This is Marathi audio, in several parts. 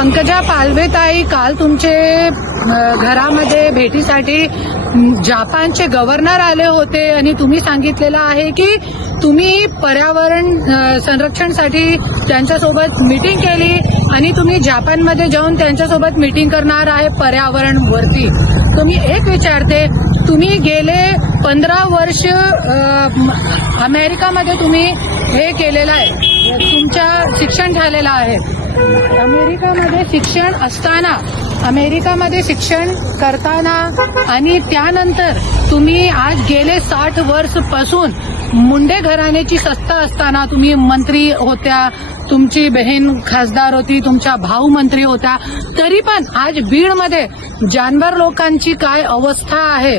पंकजा पालवेताई, काल तुमचे घरामध्ये भेटीसाठी जपानचे गव्हर्नर आले होते आणि तुम्ही सांगितलेलं आहे की तुम्ही पर्यावरण संरक्षणासाठी त्यांच्यासोबत मीटिंग केली आणि तुम्ही जपानमध्ये जाऊन त्यांच्यासोबत मीटिंग करणार आहे पर्यावरणवरती. तुम्ही एक विचारते, तुम्ही गेले 15 वर्ष अमेरिकामध्ये तुम्ही हे केलेलं आहे, तुमचं शिक्षण झालेलं आहे. अमेरिकामध्ये शिक्षण करताना आणि त्यानंतर तुम्ही आज गेले 60 वर्षापासून मुंडे घराण्याची सत्ता असताना तुम्ही मंत्री होत्या, तुमची बहीण खासदार होती, तुमचा भाऊ मंत्री होता, तरी पण आज बीडमध्ये जानवर लोकांची काय अवस्था आहे,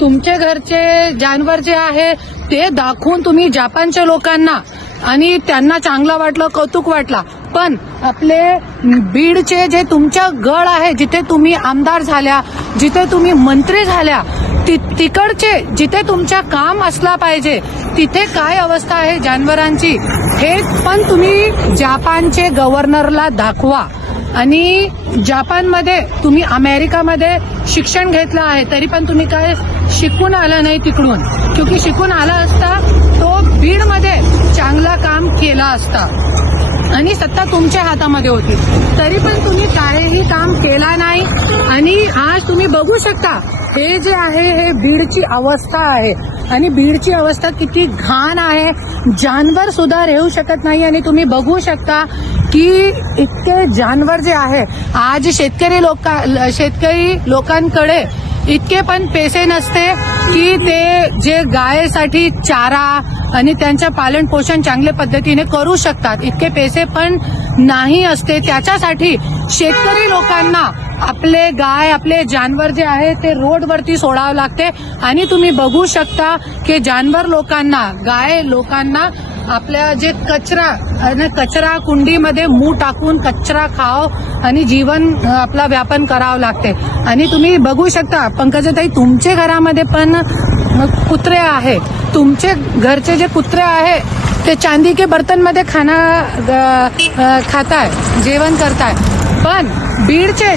तुमचे घरचे जानवर जे आहे ते दाखवून तुम्ही जपानच्या लोकांना आणि त्यांना चांगलं वाटलं, कौतुक वाटला. पण आपले बीडचे जे तुमच्या गड आहे, जिथे तुम्ही आमदार झाल्या, जिथे तुम्ही मंत्री झाल्या, तिकडचे जिथे तुमच्या काम असला पाहिजे तिथे काय अवस्था आहे जानवरांची, हे पण तुम्ही जपानचे गव्हर्नरला दाखवा. आणि जपानमध्ये तुम्ही अमेरिकामध्ये शिक्षण घेतलं आहे, तरी पण तुम्ही काय शिकून आला नाही तिकडून, क्योंकि शिकून आला असता तो बीडमध्ये चांगला काम केला असता आणि सत्ता तुमच्या हातामध्ये होती, तरी पण तुम्ही काहीही काम केला नाही. आणि आज तुम्ही बघू शकता हे जे आहे हे बीडची अवस्था आहे आणि बीडची अवस्था किती घाण आहे, जानवर सुद्धा राहू शकत नाही. आणि तुम्ही बघू शकता की इतके जानवर जे आहे, आज शेतकरी लोकांकडे इतके पण पैसे नसते की ते जे गायसाठी चारा आणि त्यांचं पालन पोषण चांगल्या पद्धतीने करू शकतात, इतके पैसे पण नाही असते. त्याच्यासाठी शेतकरी लोकांना आपले गाय, आपले जानवर जे आहे ते रोडवरती सोडावं लागते. आणि तुम्ही बघू शकता की जानवर लोकांना, गाय लोकांना आपल्या जे कचरा कुंडीमध्ये मूग टाकून कचरा खाव आणि जीवन आपला व्यापन करावं लागते. आणि तुम्ही बघू शकता पंकजाताई, तुमच्या घरामध्ये पण कुत्रे आहे, तुमचे घरचे जे कुत्रे आहे ते चांदी के बर्तन मध्ये खाना खाताय, जेवण करताय. पण बीडचे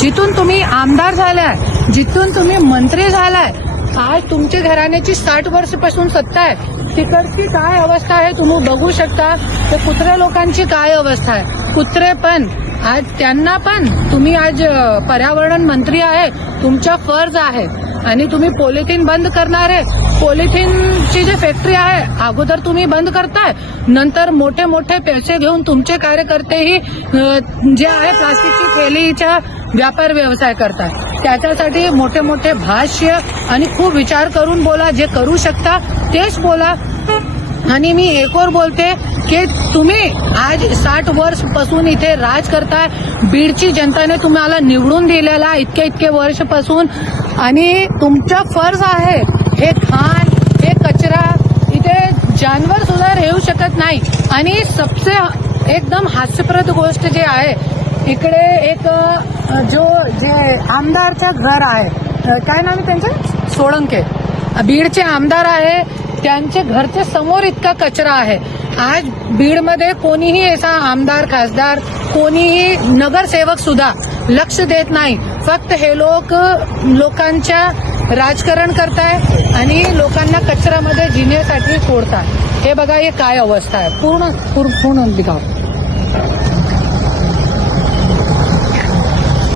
जिथून तुम्ही आमदार झालाय, जिथून तुम्ही मंत्री झालाय, आज तुमच्या घराण्याची 60 वर्षापासून सत्ता आहे, तिकडची काय अवस्था आहे तुम्ही बघू शकता. ते कुत्र्या लोकांची काय अवस्था आहे. कुत्रे पण आज त्यांना पण तुम्ही आज पर्यावरण मंत्री आहे, तुमचा फर्ज आहे. आणि तुम्ही पॉलिथिन बंद करणार आहे, पॉलिथिनची जी फॅक्टरी आहे अगोदर तुम्ही बंद करताय, नंतर मोठे मोठे पैसे घेऊन तुमचे कार्यकर्तेही जे आहे प्लास्टिकची थैलीचा व्यापार व्यवसाय करताय. त्याच्यासाठी मोठे मोठे भाष्य आणि खूप विचार करून बोला, जे करू शकता तेच बोला. आणि मी एक और बोलते की तुम्ही आज 60 वर्षपासून इथे राज करताय, बीडची जनताने तुम्हाला निवडून दिलेला इतके वर्षपासून, आणि तुमचा फर्ज आहे हे खाण, हे कचरा, इथे जानवर सुद्धा राहू शकत नाही. आणि सबसे एकदम हास्यप्रद गोष्ट जे आहे, इकडे एक जे आमदारचं घर आहे, काय नाव आहे त्यांचं, सोळंके, बीडचे आमदार आहे, त्यांच्या घरच्या समोर इतका कचरा आहे. आज बीडमध्ये कोणीही असा आमदार, खासदार, कोणीही नगरसेवक सुद्धा लक्ष देत नाही. फक्त हे लोकांच्या राजकारण करताय आणि लोकांना कचऱ्यामध्ये जिण्यासाठी सोडताय. हे बघा, हे काय अवस्था आहे, पूर्ण दिखाव.